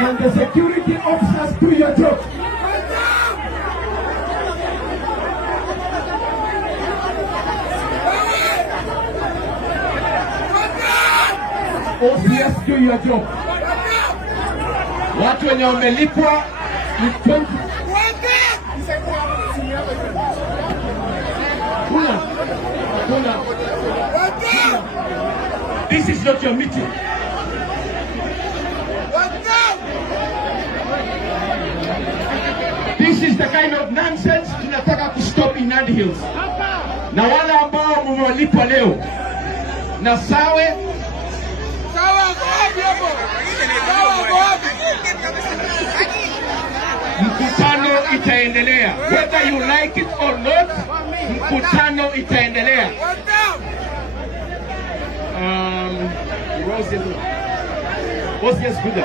And the security officers, do your job. OCS, do your job. Watu wenye wamelipwa ni 20. Kuna. This is not your meeting. This is the kind of nonsense tunataka kustop in Nandi Hills. Na wale ambao mmelipwa leo na sawe mkutano itaendelea, whether you like it or not. Mkutano itaendelea. What's this good?